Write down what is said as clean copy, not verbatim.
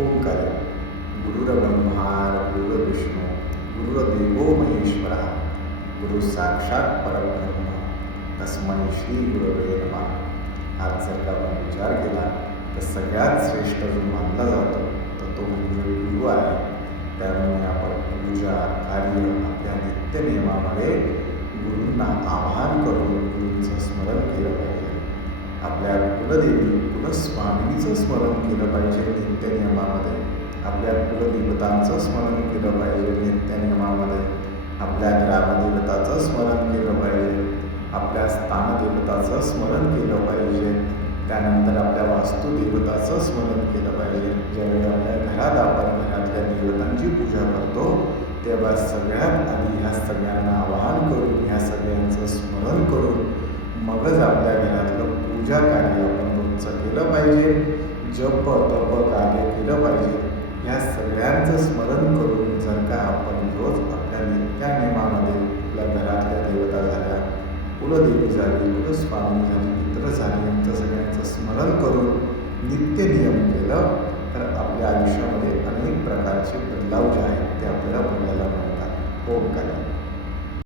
ओंकार गुरुर्ब्रह्मा गुरुर्विष्णू गुरुर्देवो महेश्वरा गुरु साक्षात परब्रह्म तस्मै श्री गुरवे नमः। आज जर का आपण विचार केला तर सगळ्यात श्रेष्ठ जो मानला जातो तर तो म्हणजे गुरु आहे। त्यामुळे आपण पूजा कार्य आपल्या नित्यनियमामध्ये गुरूंना आवाहन करून गुरूंचं स्मरण केलं पाहिजे। आपल्या कुलदेवी कुलस्वामीचं स्मरण केलं पाहिजे नित्यनियमामध्ये। आपल्या कुलदेवतांचं स्मरण केलं पाहिजे नित्यनियमामध्ये। आपल्या ग्रामदेवताचं स्मरण केलं पाहिजे, आपल्या स्थानदेवताचं स्मरण केलं पाहिजे, त्यानंतर आपल्या वास्तुदेवताचं स्मरण केलं पाहिजे। ज्यावेळी आपल्या घरात आपण घरातल्या देवतांची पूजा करतो तेव्हा सगळ्यात आधी ह्या सगळ्यांना आवाहन करून ह्या सगळ्यांचं स्मरण करून मगच आपल्या घरातलं पूजा कार्य आपण रोजचं केलं पाहिजे, जप तप कार्य केलं पाहिजे। ह्या सगळ्यांचं स्मरण करून जर का आपण रोज आपल्या नित्यनियमामध्ये आपल्या घरातल्या देवता झाल्या, कुलदेवी झाली, कुलस्वामी झाली, मित्र झाले, यांचं सगळ्यांचं स्मरण करून नित्यनियम केलं तर आपल्या आयुष्यामध्ये अनेक प्रकारचे बदलाव जे आहेत ते आपल्याला बघायला मिळतात। ओंकार